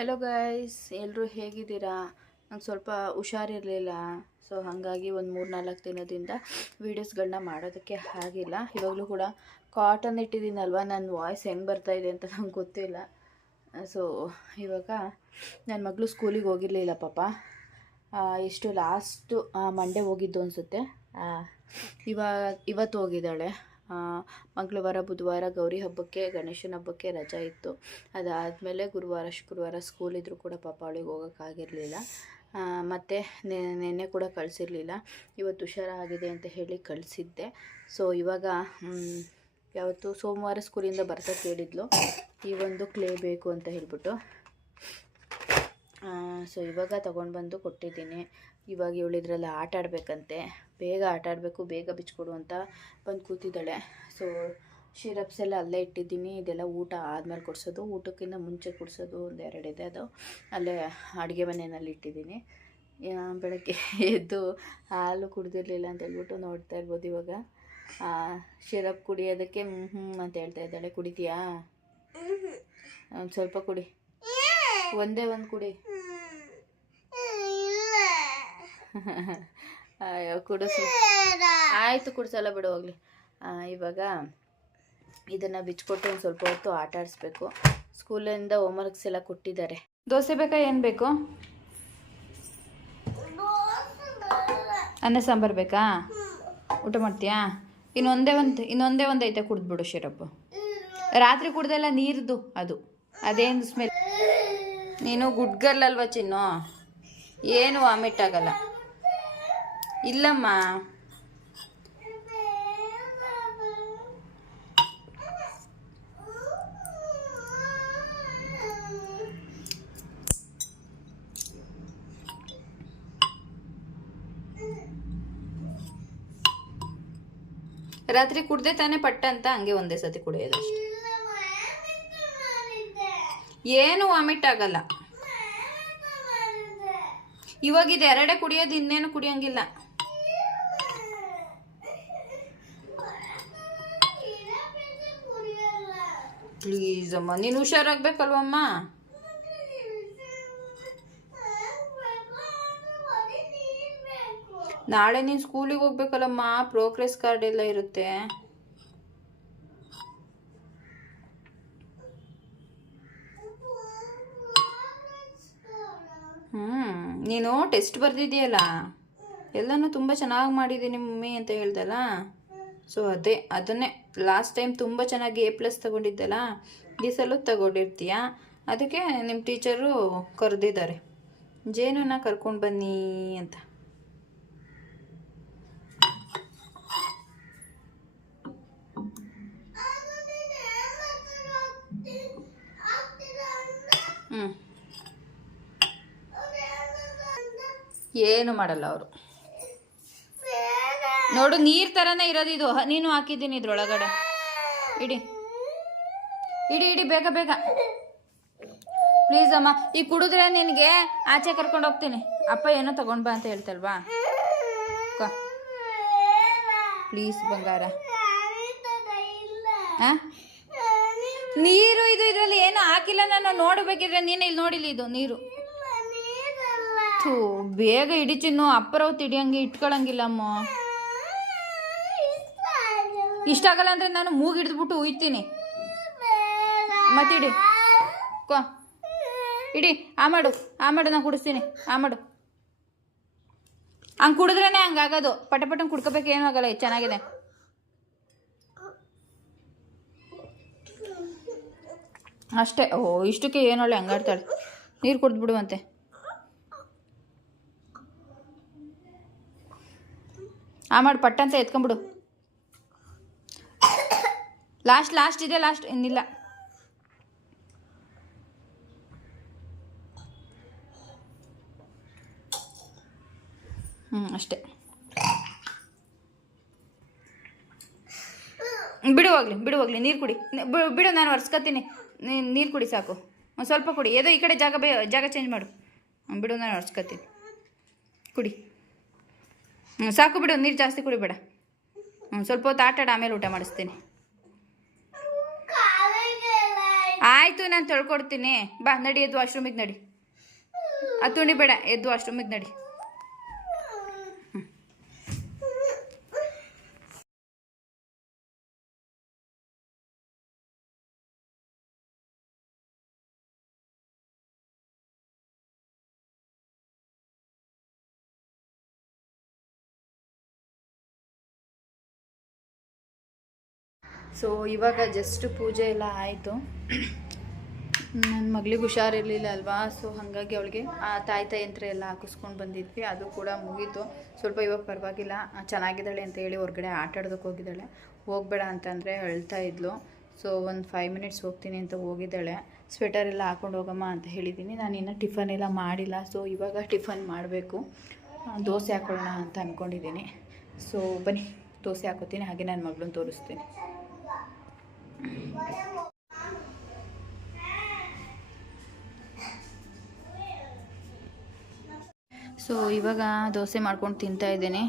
Hello guys, ಎಲ್ಲರೂ ಹೇಗಿದ್ದೀರಾ? ನಂಗೆ ಸ್ವಲ್ಪ ಹುಷಾರಿರಲಿಲ್ಲ. ಸೊ ಹಾಗಾಗಿ ಒಂದು 3-4 ದಿನದಿಂದ ವೀಡಿಯೋಸ್ಗಳನ್ನ ಮಾಡೋದಕ್ಕೆ ಆಗಿಲ್ಲ. ಇವಾಗಲೂ ಕೂಡ ಕಾಟನ್ ಇಟ್ಟಿದ್ದೀನಲ್ವ, ನನ್ನ ವಾಯ್ಸ್ ಹೆಂಗೆ ಬರ್ತಾಯಿದೆ ಅಂತ ನಂಗೆ ಗೊತ್ತಿಲ್ಲ. ಸೊ ಇವಾಗ ನನ್ನ ಮಗಳು ಸ್ಕೂಲಿಗೆ ಹೋಗಿರಲಿಲ್ಲ ಪಾಪ. ಎಷ್ಟು ಲಾಸ್ಟು ಮಂಡೇ ಹೋಗಿದ್ದು ಅನಿಸುತ್ತೆ. ಇವತ್ತು ಹೋಗಿದ್ದಾಳೆ. ಮಂಗಳವಾರ ಬುಧವಾರ ಗೌರಿ ಹಬ್ಬಕ್ಕೆ ಗಣೇಶನ ಹಬ್ಬಕ್ಕೆ ರಜೆ ಇತ್ತು. ಅದಾದಮೇಲೆ ಗುರುವಾರ ಶುಕ್ರವಾರ ಸ್ಕೂಲ್ ಇದ್ದರೂ ಕೂಡ ಪಾಪ ಅವಳಿಗೆ ಹೋಗೋಕ್ಕಾಗಿರಲಿಲ್ಲ. ಮತ್ತು ನೆನ್ನೆ ಕೂಡ ಕಳಿಸಿರಲಿಲ್ಲ. ಇವತ್ತು ಹುಷಾರಾಗಿದೆ ಅಂತ ಹೇಳಿ ಕಳಿಸಿದ್ದೆ. ಸೊ ಇವಾಗ ಯಾವತ್ತು ಸೋಮವಾರ ಸ್ಕೂಲಿಂದ ಬರ್ತಾ ಕೇಳಿದ್ಲು, ಈ ಒಂದು ಕ್ಲೇ ಬೇಕು ಅಂತ ಹೇಳ್ಬಿಟ್ಟು. ಸೊ ಇವಾಗ ತೊಗೊಂಡು ಬಂದು ಕೊಟ್ಟಿದ್ದೀನಿ. ಇವಾಗ ಇವಳಿದ್ರಲ್ಲಿ ಆಟ ಆಡಬೇಕಂತೆ, ಬೇಗ ಆಟ ಆಡಬೇಕು, ಬೇಗ ಬಿಚ್ಕೊಡು ಅಂತ ಬಂದು ಕೂತಿದ್ದಾಳೆ. ಸೊ ಶಿರಪ್ಸ್ ಎಲ್ಲ ಅಲ್ಲೇ ಇಟ್ಟಿದ್ದೀನಿ. ಇದೆಲ್ಲ ಊಟ ಆದಮೇಲೆ ಕೊಡಿಸೋದು, ಊಟಕ್ಕಿಂತ ಮುಂಚೆ ಕೊಡಿಸೋದು ಒಂದೆರಡು ಇದೆ. ಅದು ಅಲ್ಲೇ ಅಡುಗೆ ಮನೆಯಲ್ಲಿ ಇಟ್ಟಿದ್ದೀನಿ. ಬೆಳಗ್ಗೆ ಎದ್ದು ಹಾಲು ಕುಡ್ದಿರಲಿಲ್ಲ ಅಂತ ಹೇಳ್ಬಿಟ್ಟು ನೋಡ್ತಾ ಇರ್ಬೋದು. ಇವಾಗ ಶಿರಪ್ ಕುಡಿಯೋದಕ್ಕೆ ಅಂತ ಹೇಳ್ತಾ ಇದ್ದಾಳೆ. ಕುಡಿತೀಯಾ? ಒಂದು ಸ್ವಲ್ಪ ಕುಡಿ, ಒಂದೇ ಒಂದು ಕುಡಿ. ಕುಡಿಸು, ಆಯಿತು ಕುಡಿಸಲ್ಲ ಬಿಡು, ಹೋಗಲಿ. ಇವಾಗ ಇದನ್ನು ಬಿಚ್ಕೊಟ್ಟು ಒಂದು ಸ್ವಲ್ಪ ಹೊತ್ತು ಆಟ ಆಡಿಸ್ಬೇಕು. ಸ್ಕೂಲಿಂದ ಹೋಮ್ವರ್ಕ್ಸ್ ಎಲ್ಲ ಕೊಟ್ಟಿದ್ದಾರೆ. ದೋಸೆ ಬೇಕಾ, ಏನು ಬೇಕು? ಅನ್ನ ಸಾಂಬಾರು ಬೇಕಾ? ಊಟ ಮಾಡ್ತೀಯಾ? ಇನ್ನೊಂದೇ ಒಂದು ಐತೆ, ಕುಡಿದ್ಬಿಡು ಶಿರಪ್ಪು. ರಾತ್ರಿ ಕುಡ್ದೆಲ್ಲ ನೀರ್ದು ಅದೇನು ಸ್ಮೆಲ್. ನೀನು ಗುಡ್ ಗರ್ಲ್ ಅಲ್ವಾ ಚಿನ್ನು, ಏನು ವಾಮಿಟ್ ಆಗಲ್ಲ. ಇಲ್ಲಮ್ಮ, ರಾತ್ರಿ ಕುಡ್ದೆ ತಾನೇ ಪಟ್ಟ ಅಂತ ಹಂಗೆ ಒಂದೇ ಸತಿ ಕುಡಿಯೋದಷ್ಟೆ. ಏನು ವಾಮಿಟ್ ಆಗಲ್ಲ. ಇವಾಗ ಇದು ಎರಡೇ ಕುಡಿಯೋದು, ಇನ್ನೇನು ಕುಡಿಯೋಂಗಿಲ್ಲ. ಪ್ಲೀಸ್ ಅಮ್ಮ, ನೀನು ಹುಷಾರಾಗಬೇಕಲ್ವಮ್ಮ. ನಾಳೆ ನೀನು ಸ್ಕೂಲಿಗೆ ಹೋಗ್ಬೇಕಲ್ಲಮ್ಮ, ಪ್ರೋಗ್ರೆಸ್ ಕಾರ್ಡ್ ಎಲ್ಲ ಇರುತ್ತೆ. ನೀನು ಟೆಸ್ಟ್ ಬರೆದಿದ್ದೀಯಲ್ಲ, ಎಲ್ಲನೂ ತುಂಬ ಚೆನ್ನಾಗಿ ಮಾಡಿದ್ದೀನಿ ಮಮ್ಮಿ ಅಂತ ಹೇಳ್ದಲ್ಲ. ಸೊ ಅದನ್ನೇ ಲಾಸ್ಟ್ ಟೈಮ್ ತುಂಬ ಚೆನ್ನಾಗಿ A+ ತಗೊಂಡಿದ್ದಲ್ಲ, ಈ ಸಲ ತಗೊಂಡಿರ್ತೀಯ. ಅದಕ್ಕೆ ನಿಮ್ಮ ಟೀಚರು ಕರೆದಿದ್ದಾರೆ, ಜೇನುನ ಕರ್ಕೊಂಡು ಬನ್ನಿ ಅಂತ. ಏನು ಮಾಡಲ್ಲ ಅವರು. ನೋಡು, ನೀರು ಥರನೇ ಇರೋದು ಇದು. ನೀನು ಹಾಕಿದ್ದೀನಿ ಇದ್ರೊಳಗಡೆ. ಇಡಿ ಇಡಿ ಇಡಿ, ಬೇಗ ಬೇಗ ಪ್ಲೀಸ್ ಅಮ್ಮ. ಈಗ ಕುಡಿದ್ರೆ ನಿನಗೆ ಆಚೆ ಕರ್ಕೊಂಡು ಹೋಗ್ತೀನಿ. ಅಪ್ಪ ಏನೋ ತಗೊಂಡು ಬಾ ಅಂತ ಹೇಳ್ತಲ್ವಾ. ಪ್ಲೀಸ್ ಬಂಗಾರ. ನೀರು ಇದರಲ್ಲಿ ಏನು ಹಾಕಿಲ್ಲ, ನಾನು ನೋಡಬೇಕಿದ್ರೆ ನೀನು ಇಲ್ಲಿ ನೋಡಿಲ್ಲ, ಇದು ನೀರು. ಬೇಗ ಇಡಿ ಚಿನ್ನು, ಅಪ್ಪರವತ್ತು ಹಿಡಿಯಂಗೆ ಇಟ್ಕೊಳಂಗಿಲ್ಲ ಅಮ್ಮ. ಇಷ್ಟ ಆಗಲ್ಲ ಅಂದರೆ ನಾನು ಮೂಗು ಹಿಡಿದ್ಬಿಟ್ಟು ಉಯ್ತೀನಿ. ಮತ್ತಿಡಿ ಇಡಿ. ಆ ಮಾಡು ನಾನು ಕುಡಿಸ್ತೀನಿ. ಆ ಮಾಡು. ಹಂಗೆ ಕುಡಿದ್ರೇ ಹಂಗಾಗೋದು. ಪಟಪಟಂಗೆ ಕುಡ್ಕೋಬೇಕು, ಏನೂ ಆಗಲ್ಲ. ಇದು ಚೆನ್ನಾಗಿದೆ. ಅಷ್ಟೇ. ಇಷ್ಟಕ್ಕೆ ಏನೊಳ್ಳೆ ಹಂಗಾಡ್ತಾಳೆ. ನೀರು ಕುಡಿದ್ಬಿಡುವಂತೆ. ಆ ಮಾಡಿ ಪಟ್ಟಂತ ಎತ್ಕೊಂಬಿಡು. ಲಾಸ್ಟ್ ಇದೆ, ಲಾಸ್ಟ್ ಇನ್ನಿಲ್ಲ. ಅಷ್ಟೇ. ಬಿಡು ಹೋಗ್ಲಿ. ನೀರು ಕುಡಿ. ಬಿಡು, ನಾನು ಒರೆಸ್ಕೊತೀನಿ. ನೀರು ಕುಡಿ ಸಾಕು. ಒಂದು ಸ್ವಲ್ಪ ಕುಡಿ. ಏದೋ ಈ ಕಡೆ ಜಾಗ ಚೇಂಜ್ ಮಾಡು. ಬಿಡು, ನಾನು ಒರೆಸ್ಕೊತೀನಿ. ಕುಡಿ. ಸಾಕು ಬಿಡು, ನೀರು ಜಾಸ್ತಿ ಕುಡಿಬೇಡ. ಸ್ವಲ್ಪ ಹೊತ್ತು ಆಟ ಆಡ, ಆಮೇಲೆ ಊಟ ಮಾಡಿಸ್ತೀನಿ. ಆಯಿತು. ಆಯಿತು, ನಾನು ತೊಳ್ಕೊಡ್ತೀನಿ. ಬಾ ನಡಿ, ಎದ್ದು ವಾಶ್ರೂಮಿಗೆ ನಡಿ. ಅದು ತುಣಿ ಬೇಡ, ಎದ್ದು ವಾಶ್ರೂಮಿಗೆ ನಡಿ. ಸೊ ಇವಾಗ ಜಸ್ಟ್ ಪೂಜೆ ಎಲ್ಲ ಆಯಿತು. ನನ್ನ ಮಗಳಿಗೆ ಹುಷಾರಿರಲಿಲ್ಲ ಅಲ್ವಾ, ಸೊ ಹಾಗಾಗಿ ಅವಳಿಗೆ ತಾಯಿ ಯಂತ್ರ ಎಲ್ಲ ಹಾಕಿಸ್ಕೊಂಡು ಬಂದಿದ್ವಿ. ಅದು ಕೂಡ ಮುಗೀತು. ಸ್ವಲ್ಪ ಇವಾಗ ಪರವಾಗಿಲ್ಲ, ಚೆನ್ನಾಗಿದ್ದಾಳೆ ಅಂತ ಹೇಳಿ ಹೊರಗಡೆ ಆಟ ಆಡೋದಕ್ಕೆ ಹೋಗಿದ್ದಾಳೆ. ಹೋಗಬೇಡ ಅಂತಂದರೆ ಅಳ್ತಾ ಇದ್ಲು. ಸೊ ಒಂದು 5 ಮಿನಿಟ್ಸ್ ಹೋಗ್ತೀನಿ ಅಂತ ಹೋಗಿದ್ದಾಳೆ. ಸ್ವೆಟರ್ ಎಲ್ಲ ಹಾಕೊಂಡು ಹೋಗಮ್ಮ ಅಂತ ಹೇಳಿದ್ದೀನಿ. ನಾನು ಇನ್ನೂ ಟಿಫನ್ ಎಲ್ಲ ಮಾಡಿಲ್ಲ. ಸೊ ಇವಾಗ ಟಿಫನ್ ಮಾಡಬೇಕು. ದೋಸೆ ಹಾಕೊಳ್ಳೋಣ ಅಂತ ಅಂದ್ಕೊಂಡಿದ್ದೀನಿ. ಸೊ ಬನ್ನಿ, ದೋಸೆ ಹಾಕೋತೀನಿ, ಹಾಗೆ ನನ್ನ ಮಗಳನ್ನ ತೋರಿಸ್ತೀನಿ. ಸೊ ಇವಾಗ ದೋಸೆ ಮಾಡ್ಕೊಂಡು ತಿಂತಾ ಇದ್ದೀನಿ.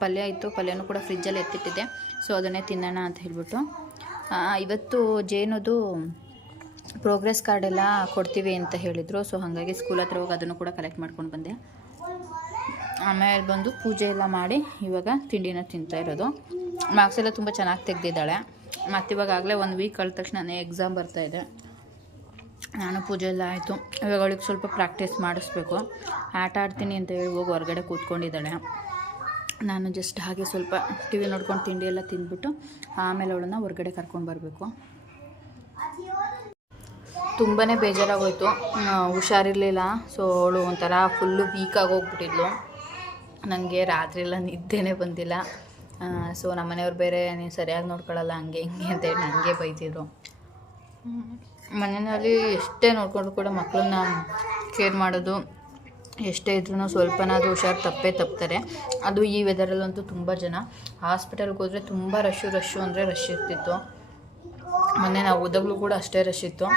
ಪಲ್ಯ ಇತ್ತು, ಪಲ್ಯನೂ ಕೂಡ ಫ್ರಿಜ್ಜಲ್ಲಿ ಎತ್ತಿಟ್ಟಿದ್ದೆ. ಸೊ ಅದನ್ನೇ ತಿನ್ನೋಣ ಅಂತ ಹೇಳ್ಬಿಟ್ಟು. ಇವತ್ತು ಜೇನುದು ಪ್ರೋಗ್ರೆಸ್ ಕಾರ್ಡ್ ಎಲ್ಲ ಕೊಡ್ತೀವಿ ಅಂತ ಹೇಳಿದರು. ಸೊ ಹಾಗಾಗಿ ಸ್ಕೂಲ್ ಹತ್ರ ಹೋಗಿ ಅದನ್ನು ಕೂಡ ಕಲೆಕ್ಟ್ ಮಾಡ್ಕೊಂಡು ಬಂದೆ. ಆಮೇಲೆ ಬಂದು ಪೂಜೆ ಎಲ್ಲ ಮಾಡಿ ಇವಾಗ ತಿಂಡಿನ ತಿಂತಾ ಇರೋದು. ಮಾರ್ಕ್ಸ್ ಎಲ್ಲ ತುಂಬ ಚೆನ್ನಾಗಿ ತೆಗೆದಿದ್ದಾಳೆ. ಮತ್ತು ಇವಾಗ ಆಗಲೇ 1 ವೀಕ್ ಕಳೆದ ತಕ್ಷಣ ಎಕ್ಸಾಮ್ ಬರ್ತಾಯಿದೆ. ನಾನು ಪೂಜೆ ಎಲ್ಲ ಆಯಿತು. ಇವಾಗ ಅವಳಿಗೆ ಸ್ವಲ್ಪ ಪ್ರಾಕ್ಟೀಸ್ ಮಾಡಿಸ್ಬೇಕು. ಆಟ ಆಡ್ತೀನಿ ಅಂತ ಹೇಳಿ ಹೋಗಿ ಹೊರಗಡೆ ಕೂತ್ಕೊಂಡಿದ್ದಾಳೆ. ನಾನು ಜಸ್ಟ್ ಹಾಗೆ ಸ್ವಲ್ಪ ಟಿ ವಿ ನೋಡ್ಕೊಂಡು ತಿಂಡಿ ಎಲ್ಲ ತಿಂದ್ಬಿಟ್ಟು ಆಮೇಲೆ ಅವಳನ್ನು ಹೊರಗಡೆ ಕರ್ಕೊಂಡು ಬರಬೇಕು. ತುಂಬಾ ಬೇಜಾರಾಗೋಯ್ತು, ಹುಷಾರಿರಲಿಲ್ಲ. ಸೊ ಅವಳು ಒಂಥರ ಫುಲ್ಲು ವೀಕಾಗಿ ಹೋಗ್ಬಿಟ್ಟಿದ್ಲು. ನನಗೆ ರಾತ್ರಿ ಎಲ್ಲ ನಿದ್ದೆನೇ ಬಂದಿಲ್ಲ. ಸೊ ನಮ್ಮನೆಯವ್ರು ಬೇರೆ ನೀನು ಸರಿಯಾಗಿ ನೋಡ್ಕೊಳ್ಳಲ್ಲ ಹಂಗೆ ಹಿಂಗೆ ಅಂತೇಳಿ ನನಗೆ ಬೈತಿದ್ರು. ಮನೆಯಲ್ಲಿ ಎಷ್ಟೇ ನೋಡ್ಕೊಂಡ್ರು ಕೂಡ ಮಕ್ಕಳನ್ನ ಕೇರ್ ಮಾಡೋದು ಎಷ್ಟೇ ಇದ್ರೂ ಸ್ವಲ್ಪನಾದರೂ ಹುಷಾರು ತಪ್ತಾರೆ. ಅದು ಈ ವೆದರಲ್ಲಂತೂ ತುಂಬ ಜನ ಹಾಸ್ಪಿಟಲ್ಗೆ ಹೋದರೆ ತುಂಬ ರಶ್ಶು ಅಂದರೆ ರಶ್ ಇರ್ತಿತ್ತು. ಮೊನ್ನೆ ನಾವು ಹೋದಾಗಲೂ ಕೂಡ ಅಷ್ಟೇ ರಶ್ ಇತ್ತು.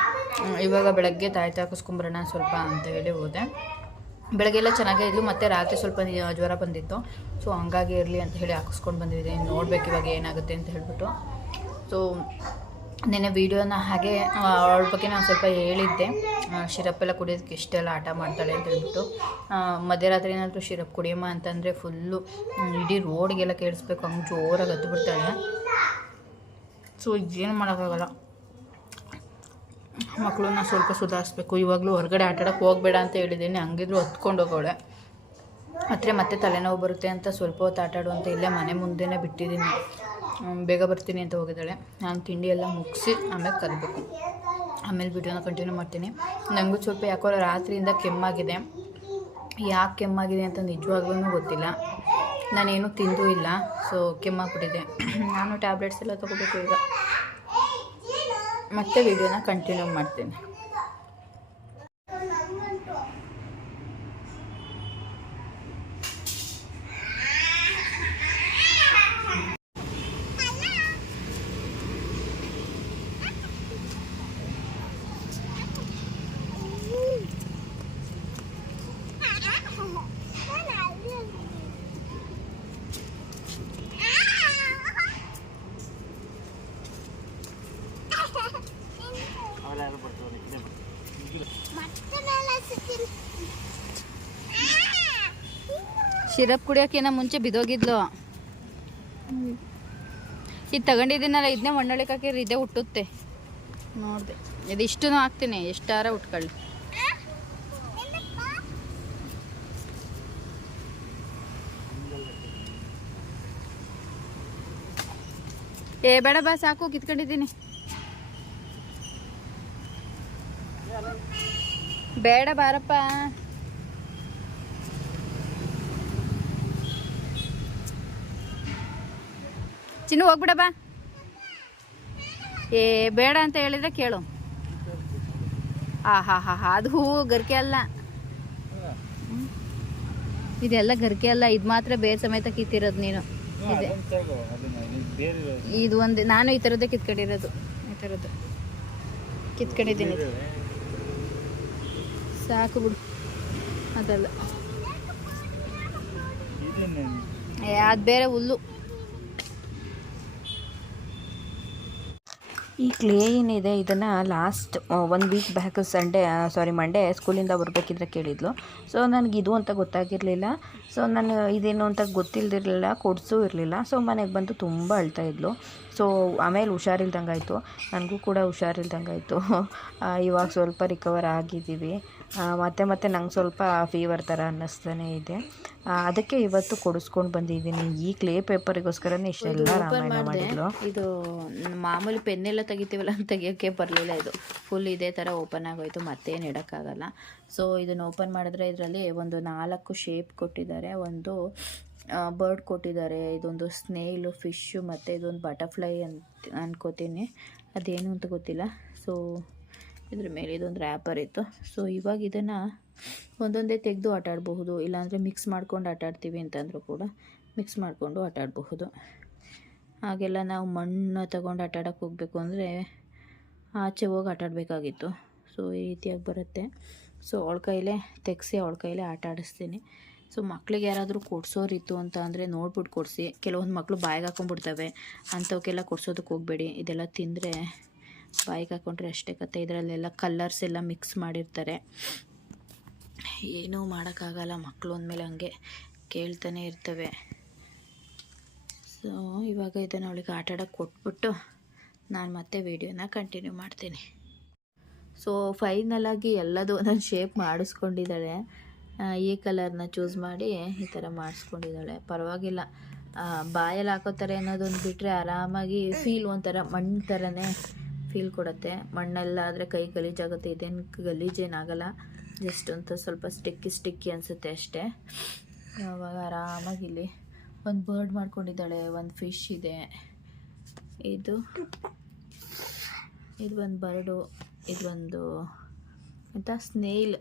ಇವಾಗ ಬೆಳಗ್ಗೆ ತಾಯಿ ಹಾಕಿಸ್ಕೊಂಬರೋಣ ಸ್ವಲ್ಪ ಅಂತ ಹೇಳಿ ಹೋದೆ. ಬೆಳಗ್ಗೆಲ್ಲ ಚೆನ್ನಾಗೇ ಇದ್ಲು, ಮತ್ತು ರಾತ್ರಿ ಸ್ವಲ್ಪ ಜ್ವರ ಬಂದಿತ್ತು. ಸೊ ಹಂಗಾಗಿ ಇರಲಿ ಅಂತ ಹೇಳಿ ಹಾಕಿಸ್ಕೊಂಡು ಬಂದಿದ್ದೀನಿ. ನೋಡ್ಬೇಕು ಇವಾಗ ಏನಾಗುತ್ತೆ ಅಂತ ಹೇಳ್ಬಿಟ್ಟು. ಸೊ ನೆನ್ನೆ ವೀಡಿಯೋನ ಹಾಗೆ ಅವಳ ಬಗ್ಗೆ ನಾನು ಸ್ವಲ್ಪ ಹೇಳಿದ್ದೆ, ಶಿರಪ್ಪೆಲ್ಲ ಕುಡಿಯೋದಕ್ಕೆ ಇಷ್ಟೆಲ್ಲ ಆಟ ಮಾಡ್ತಾಳೆ ಅಂತ ಹೇಳ್ಬಿಟ್ಟು. ಮಧ್ಯರಾತ್ರಿ ಏನಾದರೂ ಶಿರಪ್ ಕುಡಿಯಮ್ಮ ಅಂತಂದರೆ ಫುಲ್ಲು ಇಡೀ ರೋಡ್ಗೆಲ್ಲ ಕೇಳಿಸ್ಬೇಕು, ಹಂಗೆ ಜೋರಾಗಿ ಹತ್ತು ಬಿಡ್ತಾಳೆ. ಸೊ ಏನು ಮಾಡೋಕ್ಕಾಗಲ್ಲ, ಮಕ್ಕಳನ್ನ ಸ್ವಲ್ಪ ಸುಧಾರಿಸ್ಬೇಕು. ಇವಾಗಲೂ ಹೊರಗಡೆ ಆಟಾಡೋಕ್ಕೆ ಹೋಗಬೇಡ ಅಂತ ಹೇಳಿದ್ದೀನಿ, ಹಂಗಿದ್ರು ಹೊತ್ಕೊಂಡು ಹೋಗೋಳೆ. ಮತ್ತೆ ತಲೆನೋವು ಬರುತ್ತೆ ಅಂತ ಸ್ವಲ್ಪ ಹೊತ್ತು ಆಟಾಡು ಅಂತ ಇಲ್ಲೇ ಮನೆ ಮುಂದೆನೇ ಬಿಟ್ಟಿದ್ದೀನಿ. ಬೇಗ ಬರ್ತೀನಿ ಅಂತ ಹೋಗಿದ್ದಾಳೆ. ನಾನು ತಿಂಡಿ ಎಲ್ಲ ಮುಗಿಸಿ ಆಮೇಲೆ ಕರಬೇಕು. ಆಮೇಲೆ ವಿಡಿಯೋನ ಕಂಟಿನ್ಯೂ ಮಾಡ್ತೀನಿ. ನನಗೂ ಸ್ವಲ್ಪ ಯಾಕೋ ರಾತ್ರಿಯಿಂದ ಕೆಮ್ಮಾಗಿದೆ. ಯಾಕೆ ಕೆಮ್ಮಾಗಿದೆ ಅಂತ ನಿಜವಾಗ್ಲೂ ಗೊತ್ತಿಲ್ಲ. ನಾನೇನು ತಿಂದೂ ಇಲ್ಲ. ಸೊ ಕೆಮ್ಮಾಗ್ಬಿಟ್ಟಿದೆ. ನಾನು ಟ್ಯಾಬ್ಲೆಟ್ಸ್ ಎಲ್ಲ ತೊಗೋಬೇಕು ಈಗ. ಮತ್ತೆ ವಿಡಿಯೋನ ಕಂಟಿನ್ಯೂ ಮಾಡ್ತೀನಿ. ಸಿರಪ್ ಕುಡಿಯೋಕ್ಕಿಂತ ಮುಂಚೆ ಬಿದೋಗಿದ್ಲು. ಇದು ತಗೊಂಡಿದ್ದೀನಲ್ಲ, ಇದನ್ನೇ ಮಣ್ಣೊಳಕ್ಕೆ ಹಾಕಿದ್ರೆ ಇದೇ ಹುಟ್ಟುತ್ತೆ. ನೋಡಿದೆ, ಇದಿಷ್ಟೂ ಹಾಕ್ತೀನಿ, ಎಷ್ಟಾರ ಉಟ್ಕೊಳ್ಳಿ. ಬೇಡ ಬಾ, ಸಾಕು, ಕಿತ್ಕೊಂಡಿದ್ದೀನಿ. ಬೇಡ ಬಾರಪ್ಪ. ಚಿನ್ನು ಹೋಗ್ಬಿಡ ಬಾ. ಬೇಡ ಅಂತ ಹೇಳಿದ್ರೆ ಕೇಳು. ಹಾ ಅದು ಹೂವು ಗರಿಕೆ ಅಲ್ಲ, ಇದೆಲ್ಲ ಗರಿಕೆ ಅಲ್ಲ. ಇದು ಮಾತ್ರ ಬೇರೆ ಸಮೇತ ಕಿತ್ತಿರೋದು ನೀನು. ಇದು ಒಂದು ನಾನು ಈ ಥರದ್ದೇ ಕಿತ್ಕೊಂಡಿರೋದು. ಈ ಥರದ್ದು ಕಿತ್ಕೊಂಡಿದ್ದೀನಿ. ಸಾಕು ಬಿಡು, ಅದಲ್ಲ, ಅದು ಬೇರೆ ಹುಲ್ಲು. ಈ ಕ್ಲೇ ಏನಿದೆ ಇದನ್ನು ಲಾಸ್ಟ್ 1 ವೀಕ್ ಬ್ಯಾಕ್ ಮಂಡೇ ಸ್ಕೂಲಿಂದ ಬರಬೇಕಿದ್ರೆ ಕೇಳಿದ್ಲು. ಸೊ ನನಗೆ ಇದು ಅಂತ ಗೊತ್ತಾಗಿರಲಿಲ್ಲ. ಸೊ ನಾನು ಇದೇನು ಅಂತ ಗೊತ್ತಿಲ್ಲದಿರಲಿಲ್ಲ, ಕೊಡಿಸೂ ಇರಲಿಲ್ಲ. ಸೊ ಮನೆಗೆ ಬಂದು ತುಂಬ ಅಳ್ತಾಯಿದ್ಲು. ಸೊ ಆಮೇಲೆ ಹುಷಾರಿಲ್ದಂಗಾಯಿತು, ನನಗೂ ಕೂಡ ಹುಷಾರಿಲ್ದಂಗಾಯಿತು. ಇವಾಗ ಸ್ವಲ್ಪ ರಿಕವರ್ ಆಗಿದ್ದೀವಿ. ಮತ್ತೆ ನಂಗೆ ಸ್ವಲ್ಪ ಫೀವರ್ ಥರ ಅನ್ನಿಸ್ತಾನೆ ಇದೆ. ಅದಕ್ಕೆ ಇವತ್ತು ಕೊಡಿಸ್ಕೊಂಡು ಬಂದಿದ್ದೀನಿ. ಈ ಕ್ಲೇ ಪೇಪರಿಗೋಸ್ಕರನೇ ಇಷ್ಟೆಲ್ಲ ರಾಮಾಯಣ ಮಾಡಿದ್ಲು. ಇದು ಮಾಮೂಲಿ ಪೆನ್ನೆಲ್ಲ ತೆಗಿತೀವಲ್ಲ ತೆಗಿಯೋಕ್ಕೆ ಬರಲಿಲ್ಲ. ಇದು ಫುಲ್ ಇದೇ ಥರ ಓಪನ್ ಆಗೋಯ್ತು, ಮತ್ತೇನು ಇಡೋಕ್ಕಾಗಲ್ಲ. ಸೊ ಇದನ್ನು ಓಪನ್ ಮಾಡಿದ್ರೆ ಇದರಲ್ಲಿ ಒಂದು 4 ಶೇಪ್ ಕೊಟ್ಟಿದ್ದಾರೆ. ಒಂದು ಬರ್ಡ್ ಕೊಟ್ಟಿದ್ದಾರೆ, ಇದೊಂದು ಸ್ನೇಲು, ಫಿಶ್ಶು, ಮತ್ತು ಇದೊಂದು ಬಟರ್ಫ್ಲೈ ಅಂತ ಅನ್ಕೋತೀನಿ, ಅದೇನು ಅಂತ ಗೊತ್ತಿಲ್ಲ. ಸೊ ಇದ್ರ ಮೇಲೆ ಇದೊಂದು ರ್ಯಾಪರ್ ಇತ್ತು. ಸೊ ಇವಾಗ ಇದನ್ನು ಒಂದೊಂದೇ ತೆಗೆದು ಆಟಾಡಬಹುದು, ಇಲ್ಲಾಂದರೆ ಮಿಕ್ಸ್ ಮಾಡ್ಕೊಂಡು ಆಟಾಡ್ತೀವಿ ಅಂತಂದರೂ ಕೂಡ ಮಿಕ್ಸ್ ಮಾಡಿಕೊಂಡು ಆಟಾಡಬಹುದು. ಹಾಗೆಲ್ಲ ನಾವು ಮಣ್ಣು ತಗೊಂಡು ಆಟಾಡೋಕ್ಕೆ ಹೋಗಬೇಕು ಅಂದರೆ ಆಚೆ ಹೋಗಿ ಆಟಾಡಬೇಕಾಗಿತ್ತು. ಸೊ ಈ ರೀತಿಯಾಗಿ ಬರುತ್ತೆ. ಸೊ ಅವಳ ಕೈಲೇ ತೆಗೆಸಿ ಅವಳ ಕೈಲೇ ಆಟ ಆಡಿಸ್ತೀನಿ. ಸೊ ಮಕ್ಳಿಗೆ ಯಾರಾದರೂ ಕೊಡ್ಸೋರಿತ್ತು ಅಂತ ಅಂದರೆ ನೋಡ್ಬಿಟ್ಟು ಕೊಡಿಸಿ. ಕೆಲವೊಂದು ಮಕ್ಕಳು ಬಾಯಿಗೆ ಹಾಕೊಂಡ್ಬಿಡ್ತವೆ, ಅಂಥವಕ್ಕೆಲ್ಲ ಕೊಡ್ಸೋದಕ್ಕೆ ಹೋಗಬೇಡಿ. ಇದೆಲ್ಲ ತಿಂದರೆ ಬಾಯಿಗೆ ಹಾಕೊಂಡ್ರೆ ಅಷ್ಟೇ ಕತೆ. ಇದರಲ್ಲೆಲ್ಲ ಕಲರ್ಸ್ ಎಲ್ಲ ಮಿಕ್ಸ್ ಮಾಡಿರ್ತಾರೆ, ಏನೂ ಮಾಡೋಕ್ಕಾಗಲ್ಲ. ಮಕ್ಕಳು ಅಂದಮೇಲೆ ಹಂಗೆ ಕೇಳ್ತಾನೆ ಇರ್ತವೆ. ಸೊ ಇವಾಗ ಇದನ್ನು ಅವಳಿಗೆ ಆಟ ಆಡೋಕ್ಕೆ ಕೊಟ್ಬಿಟ್ಟು ನಾನು ಮತ್ತೆ ವೀಡಿಯೋನ ಕಂಟಿನ್ಯೂ ಮಾಡ್ತೀನಿ. ಸೊ ಫೈನಲಾಗಿ ಎಲ್ಲದೂ ಒಂದೊಂದು ಶೇಪ್ ಮಾಡಿಸ್ಕೊಂಡಿದ್ದಾಳೆ. ಈ ಕಲರ್ನ ಚೂಸ್ ಮಾಡಿ ಈ ಥರ ಮಾಡಿಸ್ಕೊಂಡಿದ್ದಾಳೆ. ಪರವಾಗಿಲ್ಲ, ಬಾಯಲ್ಲಿ ಹಾಕೋತಾರೆ ಅನ್ನೋದೊಂದು ಬಿಟ್ಟರೆ ಆರಾಮಾಗಿ ಫೀಲ್ ಒಂಥರ ಮಣ್ಣು ಥರನೇ ಫೀಲ್ ಕೊಡುತ್ತೆ. ಮಣ್ಣೆಲ್ಲ ಆದರೆ ಕೈ ಗಲೀಜಾಗುತ್ತೆ, ಇದೇನು ಗಲೀಜೇನಾಗಲ್ಲ. ಜಸ್ಟ್ ಅಂತ ಸ್ವಲ್ಪ ಸ್ಟಿಕ್ಕಿ ಅನಿಸುತ್ತೆ ಅಷ್ಟೇ. ಆವಾಗ ಆರಾಮಾಗಿ ಇಲ್ಲಿ ಒಂದು ಬರ್ಡ್ ಮಾಡ್ಕೊಂಡಿದ್ದಾಳೆ, ಒಂದು ಫಿಶ್ ಇದೆ, ಇದು ಒಂದು ಬರ್ಡು, ಇದೊಂದು ಅಂತ ಸ್ನೇಲ್,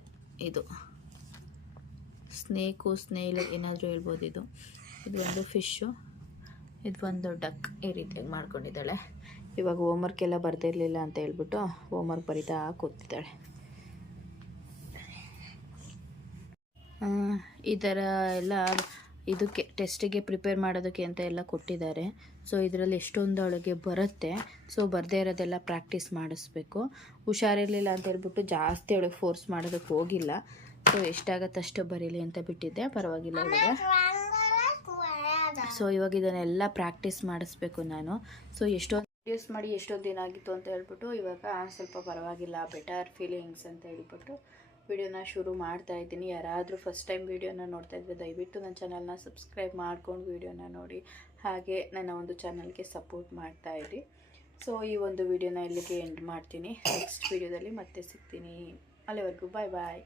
ಇದು ಸ್ನೇಲ್ ಏನಾದರೂ ಹೇಳ್ಬೋದು. ಇದು ಒಂದು ಫಿಶ್ಶು, ಇದು ಒಂದು ಡಕ್. ಈ ರೀತಿಯಾಗಿ ಮಾಡ್ಕೊಂಡಿದ್ದಾಳೆ. ಇವಾಗ ಹೋಮ್ವರ್ಕ್ ಎಲ್ಲ ಬರ್ದಿರಲಿಲ್ಲ ಅಂತ ಹೇಳ್ಬಿಟ್ಟು ಹೋಮ್ವರ್ಕ್ ಬರೀತಾ ಕೂತಿದ್ದಾಳೆ. ಈ ಥರ ಎಲ್ಲ ಇದಕ್ಕೆ ಟೆಸ್ಟಿಗೆ ಪ್ರಿಪೇರ್ ಮಾಡೋದಕ್ಕೆ ಅಂತ ಎಲ್ಲ ಕೊಟ್ಟಿದ್ದಾರೆ. ಸೊ ಇದರಲ್ಲಿ ಎಷ್ಟೊಂದು ಅವಳಿಗೆ ಬರುತ್ತೆ. ಸೊ ಬರದೇ ಇರೋದೆಲ್ಲ ಪ್ರಾಕ್ಟೀಸ್ ಮಾಡಿಸ್ಬೇಕು. ಹುಷಾರಿರಲಿಲ್ಲ ಅಂತ ಹೇಳ್ಬಿಟ್ಟು ಜಾಸ್ತಿ ಅವಳಿಗೆ ಫೋರ್ಸ್ ಮಾಡೋದಕ್ಕೆ ಹೋಗಿಲ್ಲ. ಸೊ ಎಷ್ಟಾಗತ್ತೆ ಅಷ್ಟು ಬರೀಲಿ ಅಂತ ಬಿಟ್ಟಿದ್ದೆ, ಪರವಾಗಿಲ್ಲ ಇವಾಗ. ಸೊ ಇವಾಗ ಇದನ್ನೆಲ್ಲ ಪ್ರಾಕ್ಟೀಸ್ ಮಾಡಿಸ್ಬೇಕು ನಾನು. ಸೊ ಎಷ್ಟೊಂದು ವೀಡಿಯೋಸ್ ಮಾಡಿ ಎಷ್ಟೊಂದು ದಿನ ಆಗಿತ್ತು ಅಂತ ಹೇಳ್ಬಿಟ್ಟು ಇವಾಗ ಸ್ವಲ್ಪ ಪರವಾಗಿಲ್ಲ, ಬೆಟರ್ ಫೀಲಿಂಗ್ಸ್ ಅಂತ ಹೇಳ್ಬಿಟ್ಟು ವಿಡಿಯೋನ ಶುರು ಮಾಡ್ತಾ ಇದ್ದೀನಿ. ಯಾರಾದರೂ ಫಸ್ಟ್ ಟೈಮ್ ವೀಡಿಯೋನ ನೋಡ್ತಾ ಇದ್ದರೆ ದಯವಿಟ್ಟು ನನ್ನ ಚಾನಲ್ನ ಸಬ್ಸ್ಕ್ರೈಬ್ ಮಾಡ್ಕೊಂಡು ವೀಡಿಯೋನ ನೋಡಿ, ಹಾಗೆ ನನ್ನ ಒಂದು ಚಾನಲ್ಗೆ ಸಪೋರ್ಟ್ ಮಾಡ್ತಾ ಇರಿ. ಸೊ ಈ ಒಂದು ವಿಡಿಯೋನ ಇಲ್ಲಿಗೆ ಎಂಡ್ ಮಾಡ್ತೀನಿ. ನೆಕ್ಸ್ಟ್ ವೀಡಿಯೋದಲ್ಲಿ ಮತ್ತೆ ಸಿಗ್ತೀನಿ. ಅಲ್ಲಿವರೆಗೂ ಬಾಯ್ ಬಾಯ್.